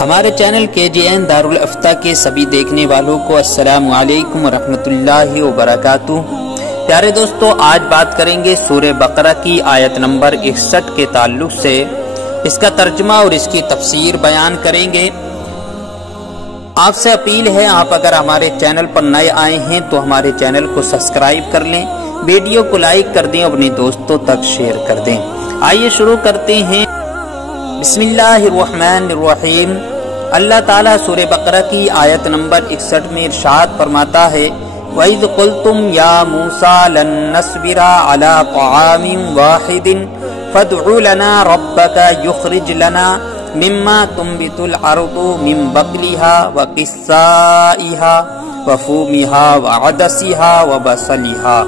ہمارے channel KJN دارالفتہ کے سبھی دیکھنے والوں کو السلام علیکم ورحمۃ اللہ وبرکاتہ۔ پیارے دوستو، آج بات کریں گے سورہ بقرہ کی آیت نمبر 61 کے تعلق سے۔ اس کا ترجمہ اور اس کی تفسیر بیان کریں گے۔ آپ سے اپیل ہے، آپ اگر ہمارے چینل پر نئے آئے ہیں تو ہمارے چینل کو سبسکرائب کر لیں، ویڈیو کو لائک کر دیں، اپنے دوستوں تک شیئر کر دیں۔ آئیے شروع کرتے ہیں۔ بسم اللہ الرحمن الرحیم۔ اللہ تعالیٰ سورہ بقرہ کی آیت نمبر 61 میں ارشاد فرماتا ہے، وَإِذْ قُلْتُمْ يَا مُوسَىٰ لَن نَّصْبِرَ عَلَىٰ طَعَامٍ وَاحِدٍ فَادْعُ لَنَا رَبَّكَ يُخْرِجْ لَنَا مِمَّا تُنبِتُ الْأَرْضُ مِن بَقْلِهَا وَقِثَّائِهَا وَفُومِهَا وَعَدَسِهَا وَبَصَلِهَا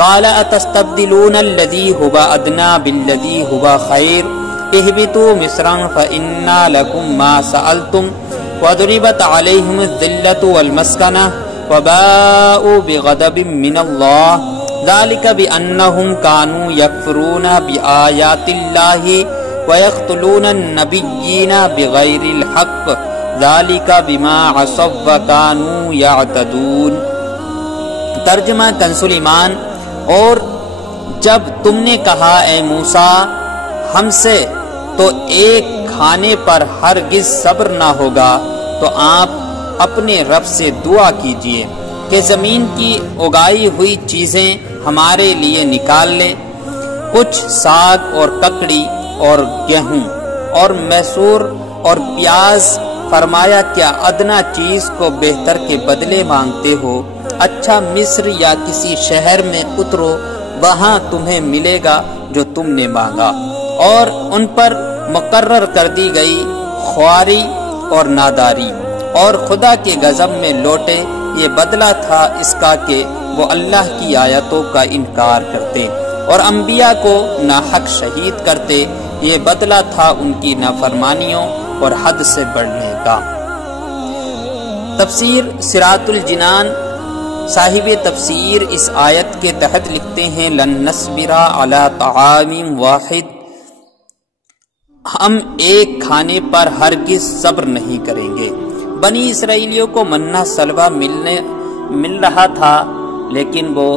قَالَ أَتَسْتَبْدِلُونَ الَّذِي هُوَ أَدْنَىٰ بِالَّذِي هُوَ خَيْرٌ اهبطوا مصرا فإن لكم ما سألتم وضربت عليهم الذلة والمسكنة وباءوا بغضب من الله ذلك بأنهم كانوا يكفرون بآيات الله ويقتلون النبيين بغير الحق ذلك بما عصوا وكانوا يعتدون۔ ترجمہ کنز ایمان۔ اور جب تم نے کہا اے موسیٰ ہم سے تو ایک کھانے پر ہرگز صبر نہ ہوگا، تو آپ اپنے رب سے دعا کیجئے کہ زمین کی اگائی ہوئی چیزیں ہمارے لیے نکال لے، کچھ ساگ اور ککڑی اور گیہوں اور مسور اور پیاز۔ فرمایا کیا ادنا چیز کو بہتر کے بدلے مانگتے ہو؟ اچھا مصر یا کسی شہر میں اترو، وہاں تمہیں ملے گا جو تم نے مانگا۔ اور ان پر مقرر کر دی گئی خواری اور ناداری، اور خدا کے غضب میں لوٹے۔ یہ بدلہ تھا اس کا کہ وہ اللہ کی آیتوں کا انکار کرتے اور انبیاء کو ناحق شہید کرتے۔ یہ بدلہ تھا ان کی نافرمانیوں اور حد سے بڑھنے کا۔ تفسیر صراط الجنان صاحب تفسیر اس آیت کے تحت لکھتے ہیں، لن نصبر علی طعام واحد، ہم ایک کھانے پر ہرگز صبر نہیں کریں گے۔ بنی اسرائیلیوں کو منہ سلوہ مل رہا تھا، لیکن وہ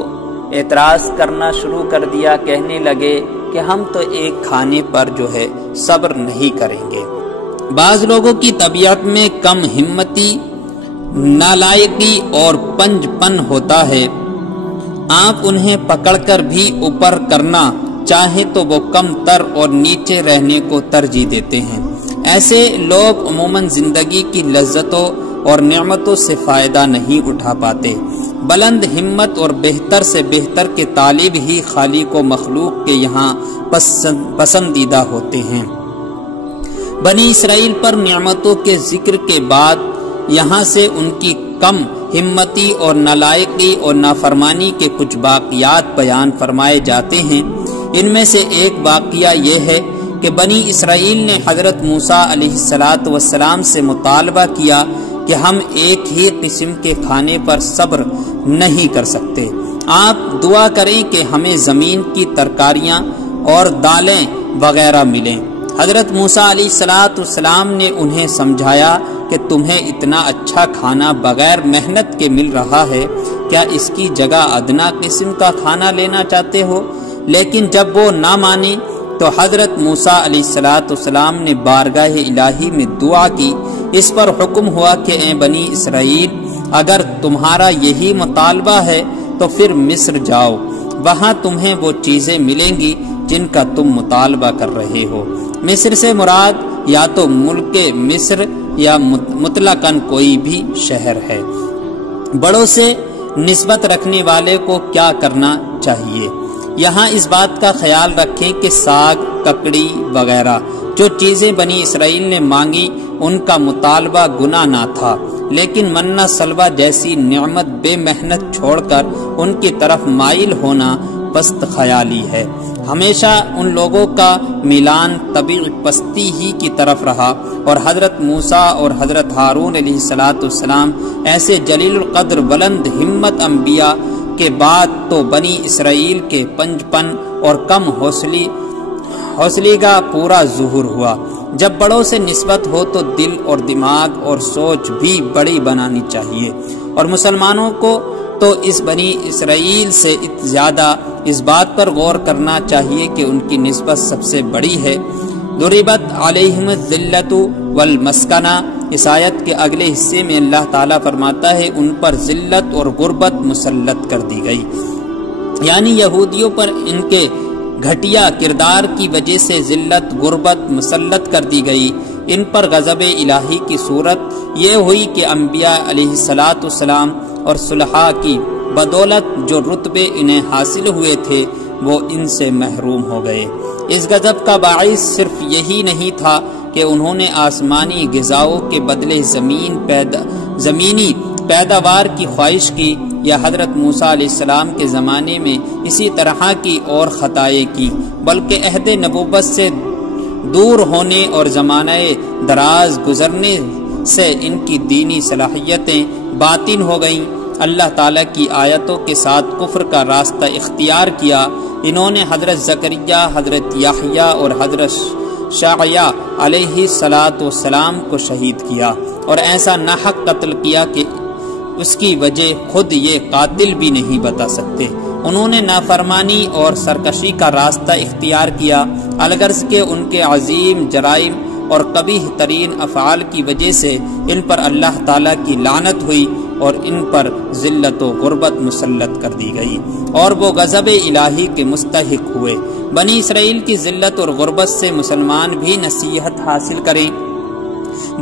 اعتراض کرنا شروع کر دیا، کہنے لگے کہ ہم تو ایک کھانے پر جو ہے صبر نہیں کریں گے۔ بعض لوگوں کی طبیعت میں کم ہمتی، نالائقی اور پنج پن ہوتا ہے۔ آپ انہیں پکڑ کر بھی اوپر کرنا چاہیں تو وہ کم تر اور نیچے رہنے کو ترجیح دیتے ہیں۔ ایسے لوگ عموماً زندگی کی لذتوں اور نعمتوں سے فائدہ نہیں اٹھا پاتے۔ بلند ہمت اور بہتر سے بہتر کے طالب ہی خالق و مخلوق کے یہاں پسندیدہ ہوتے ہیں۔ بنی اسرائیل پر نعمتوں کے ذکر کے بعد یہاں سے ان کی کم ہمتی اور نالائقی اور نافرمانی کے کچھ واقعات بیان فرمائے جاتے ہیں۔ ان میں سے ایک واقعہ یہ ہے کہ بنی اسرائیل نے حضرت موسیٰ علیہ السلام سے مطالبہ کیا کہ ہم ایک ہی قسم کے کھانے پر صبر نہیں کر سکتے، آپ دعا کریں کہ ہمیں زمین کی ترکاریاں اور دالیں وغیرہ ملیں۔ حضرت موسیٰ علیہ السلام نے انہیں سمجھایا کہ تمہیں اتنا اچھا کھانا بغیر محنت کے مل رہا ہے، کیا اس کی جگہ ادنا قسم کا کھانا لینا چاہتے ہو؟ لیکن جب وہ نہ مانے تو حضرت موسیٰ علیہ السلام نے بارگاہ الہی میں دعا کی۔ اس پر حکم ہوا کہ اے بنی اسرائیل، اگر تمہارا یہی مطالبہ ہے تو پھر مصر جاؤ، وہاں تمہیں وہ چیزیں ملیں گی جن کا تم مطالبہ کر رہے ہو۔ مصر سے مراد یا تو ملک مصر یا مطلقاً کوئی بھی شہر ہے۔ بڑوں سے نسبت رکھنے والے کو کیا کرنا چاہیے؟ یہاں اس بات کا خیال رکھیں کہ ساگ، ککڑی وغیرہ جو چیزیں بنی اسرائیل نے مانگی ان کا مطالبہ گناہ نہ تھا، لیکن منہ سلوہ جیسی نعمت بے محنت چھوڑ کر ان کی طرف مائل ہونا پست خیالی ہے۔ ہمیشہ ان لوگوں کا میلان طبیع پستی ہی کی طرف رہا، اور حضرت موسیٰ اور حضرت ہارون علیہ السلام ایسے جلیل القدر بلند ہمت انبیاء کے بعد تو بنی اسرائیل کے پنج پن اور کم حوصلے کا پورا ظہور ہوا۔ جب بڑوں سے نسبت ہو تو دل اور دماغ اور سوچ بھی بڑی بنانی چاہیے، اور مسلمانوں کو تو اس بنی اسرائیل سے زیادہ اس بات پر غور کرنا چاہیے کہ ان کی نسبت سب سے بڑی ہے۔ ضربت علیہم الذلۃ والمسکنہ، اس آیت کے اگلے حصے میں اللہ تعالیٰ فرماتا ہے ان پر ذلت اور غربت مسلط کر دی گئی، یعنی یہودیوں پر ان کے گھٹیا کردار کی وجہ سے ذلت غربت مسلط کر دی گئی۔ ان پر غضب الہی کی صورت یہ ہوئی کہ انبیاء علیہ السلام اور صلحاء کی بدولت جو رتبے انہیں حاصل ہوئے تھے وہ ان سے محروم ہو گئے۔ اس غضب کا باعث صرف یہی نہیں تھا کہ انہوں نے آسمانی غذاؤں کے بدلے زمینی پیداوار کی خواہش کی، یا حضرت موسیٰ علیہ السلام کے زمانے میں اسی طرح کی اور خطائیں کی، بلکہ عہد نبوت سے دور ہونے اور زمانہ دراز گزرنے سے ان کی دینی صلاحیتیں باطن ہو گئیں۔ اللہ تعالیٰ کی آیتوں کے ساتھ کفر کا راستہ اختیار کیا۔ انہوں نے حضرت زکریا، حضرت یحییٰ اور حضرت شعیہ علیہ السلام کو شہید کیا، اور ایسا ناحق قتل کیا کہ اس کی وجہ خود یہ قاتل بھی نہیں بتا سکتے۔ انہوں نے نافرمانی اور سرکشی کا راستہ اختیار کیا، الغرض کہ ان کے عظیم جرائم اور قبیح ترین افعال کی وجہ سے ان پر اللہ تعالیٰ کی لعنت ہوئی اور ان پر ذلت و غربت مسلط کر دی گئی، اور وہ غضب الہی کے مستحق ہوئے۔ بنی اسرائیل کی ذلت اور غربت سے مسلمان بھی نصیحت حاصل کریں۔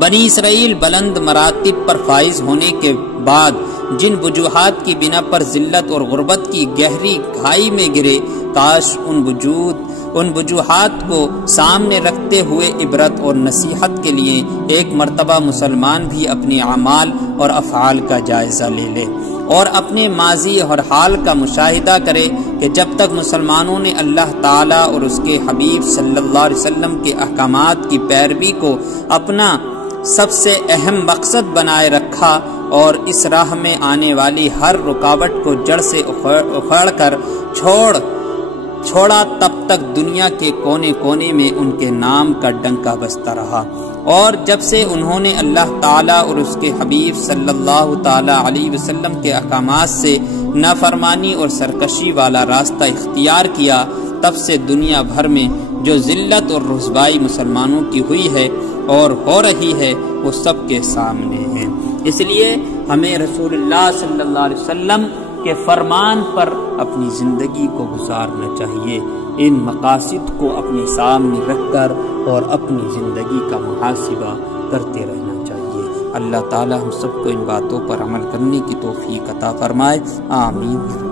بنی اسرائیل بلند مراتب پر فائز ہونے کے بعد جن وجوہات کی بنا پر ذلت اور غربت کی گہری کھائی میں گرے، کاش ان وجوہات کو سامنے رکھتے ہوئے عبرت اور نصیحت کے لیے ایک مرتبہ مسلمان بھی اپنے اعمال اور افعال کا جائزہ لے لے، اور اپنے ماضی اور حال کا مشاہدہ کرے کہ جب تک مسلمانوں نے اللہ تعالیٰ اور اس کے حبیب صلی اللہ علیہ وسلم کے احکامات کی پیروی کو اپنا سب سے اہم مقصد بنائے رکھا اور اس راہ میں آنے والی ہر رکاوٹ کو جڑ سے اکھاڑ کر چھوڑا، تب تک دنیا کے کونے کونے میں ان کے نام کا ڈنکا بجتا رہا۔ اور جب سے انہوں نے اللہ تعالیٰ اور اس کے حبیب صلی اللہ تعالیٰ علیہ وسلم کے احکامات سے نافرمانی اور سرکشی والا راستہ اختیار کیا، تب سے دنیا بھر میں جو ذلت اور رسوائی مسلمانوں کی ہوئی ہے اور ہو رہی ہے وہ سب کے سامنے ہے۔ اس لیے ہمیں رسول اللہ صلی اللہ علیہ وسلم کے فرمان پر اپنی زندگی کو گزارنا چاہیے، ان مقاصد کو اپنے سامنے رکھ کر اور اپنی زندگی کا محاسبہ کرتے رہنا چاہیے۔ اللہ تعالی ہم سب کو ان باتوں پر عمل کرنے کی توفیق عطا فرمائے، آمین۔